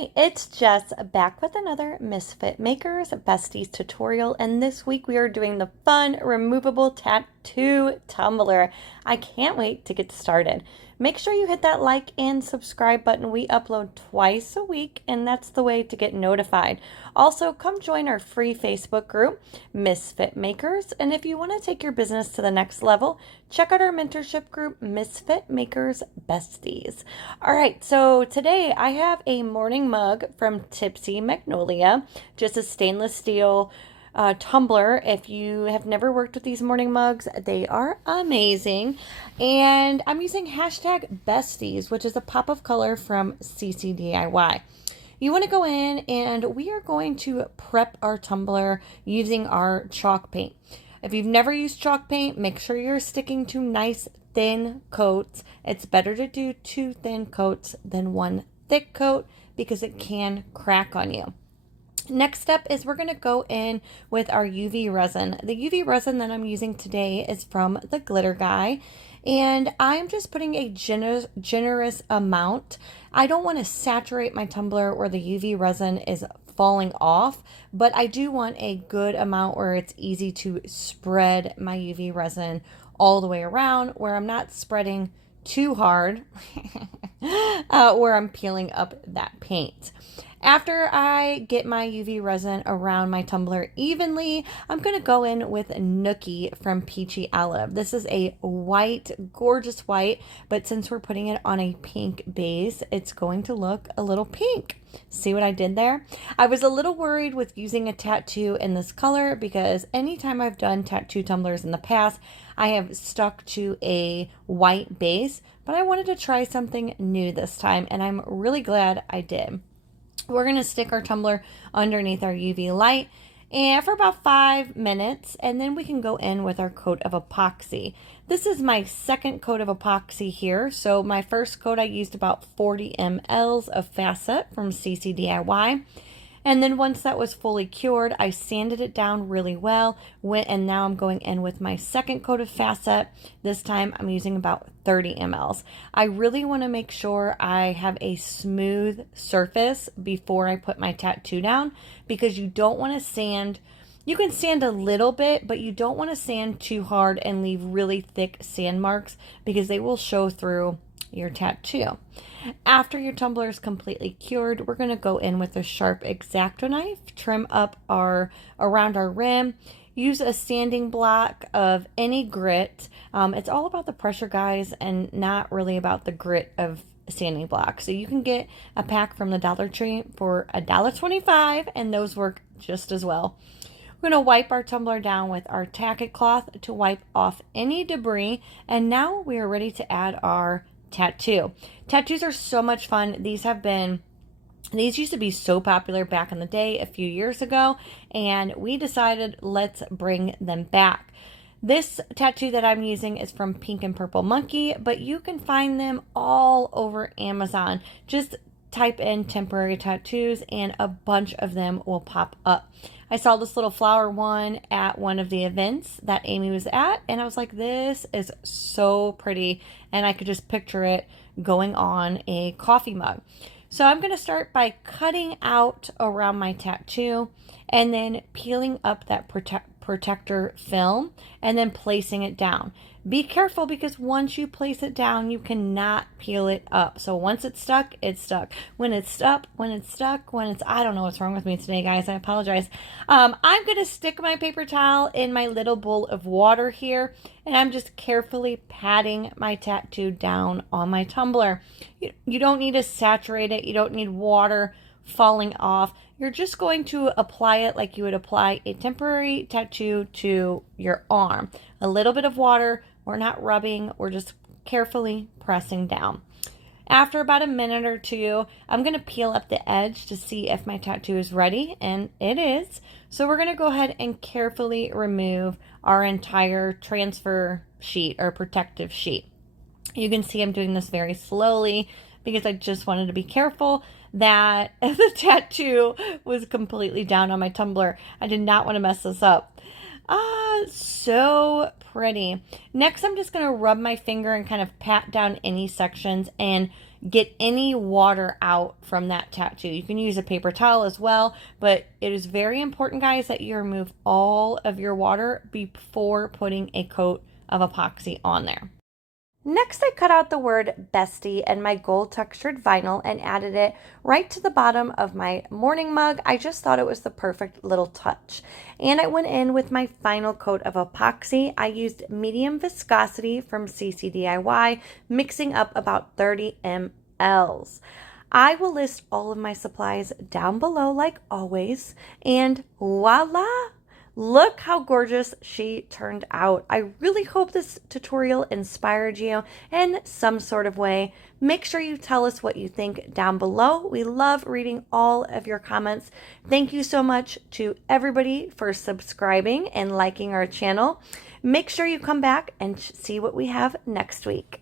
Hey, it's Jess back with another Misfit Makers Besties tutorial, and this week we are doing the fun removable tattoo tumbler. I can't wait to get started. Make sure you hit that like and subscribe button. We upload twice a week, and that's the way to get notified. Also, come join our free Facebook group, Misfit Makers, and if you want to take your business to the next level, check out our mentorship group, Misfit Makers Besties. All right, so today I have a morning mug from Tipsy Magnolia, just a stainless steel tumbler. If you have never worked with these morning mugs, they are amazing. And I'm using hashtag besties, which is a pop of color from CCDIY. You want to go in and we are going to prep our tumbler using our chalk paint. If you've never used chalk paint, make sure you're sticking to nice thin coats. It's better to do 2 thin coats than 1 thick coat because it can crack on you. Next step is we're going to go in with our UV resin. The UV resin that I'm using today is from the Glitter Guy, and I'm just putting a generous amount. I don't want to saturate my tumbler where the UV resin is falling off, but I do want a good amount where it's easy to spread my UV resin all the way around, where I'm not spreading too hard, where I'm peeling up that paint. After I get my UV resin around my tumbler evenly, I'm going to go in with Nookie from Peachy Olive. This is a white, gorgeous white, but since we're putting it on a pink base, it's going to look a little pink. See what I did there? I was a little worried with using a tattoo in this color because anytime I've done tattoo tumblers in the past, I have stuck to a white base, but I wanted to try something new this time, and I'm really glad I did. We're going to stick our tumbler underneath our UV light and for about 5 minutes, and then we can go in with our coat of epoxy. This is my second coat of epoxy here. So my first coat I used about 40 mLs of Facet from CCDIY. And then once that was fully cured, I sanded it down really well. And now I'm going in with my second coat of Facet. This time I'm using about 30 mLs. I really want to make sure I have a smooth surface before I put my tattoo down, because you don't want to sand. You can sand a little bit, but you don't want to sand too hard and leave really thick sand marks because they will show through your tattoo. After your tumbler is completely cured, we're going to go in with a sharp X-Acto knife, trim up around our rim, use a sanding block of any grit. It's all about the pressure, guys, and not really about the grit of sanding block. So you can get a pack from the Dollar Tree for $1.25, and those work just as well. We're going to wipe our tumbler down with our tacket cloth to wipe off any debris, and now we are ready to add our tattoo. Tattoos are so much fun. These used to be so popular back in the day a few years ago, and we decided let's bring them back. This tattoo that I'm using is from Pink and Purple Monkey, but you can find them all over Amazon. Just type in temporary tattoos and a bunch of them will pop up. I saw this little flower one at one of the events that Amy was at, and I was like, this is so pretty, and I could just picture it going on a coffee mug. So I'm going to start by cutting out around my tattoo and then peeling up that protector film and then placing it down. Be careful because once you place it down, you cannot peel it up. So once it's stuck, it's stuck. When it's stuck, I don't know what's wrong with me today, guys. I apologize. I'm going to stick my paper towel in my little bowl of water here, and I'm just carefully patting my tattoo down on my tumbler. You don't need to saturate it. You don't need water falling off. You're just going to apply it like you would apply a temporary tattoo to your arm. A little bit of water. We're not rubbing. We're just carefully pressing down. After about a minute or two, I'm going to peel up the edge to see if my tattoo is ready, and it is. So we're going to go ahead and carefully remove our entire transfer sheet or protective sheet. You can see I'm doing this very slowly because I just wanted to be careful that the tattoo was completely down on my tumbler. I did not want to mess this up. So pretty. Next, I'm just going to rub my finger and kind of pat down any sections, and get any water out from that tattoo. You can use a paper towel as well, but it is very important, guys, that you remove all of your water before putting a coat of epoxy on there. Next, I cut out the word bestie and my gold textured vinyl and added it right to the bottom of my morning mug. I just thought it was the perfect little touch. And I went in with my final coat of epoxy. I used medium viscosity from CCDIY, mixing up about 30 mLs. I will list all of my supplies down below like always, and voila! Look how gorgeous she turned out. I really hope this tutorial inspired you in some sort of way. Make sure you tell us what you think down below. We love reading all of your comments. Thank you so much to everybody for subscribing and liking our channel. Make sure you come back and see what we have next week.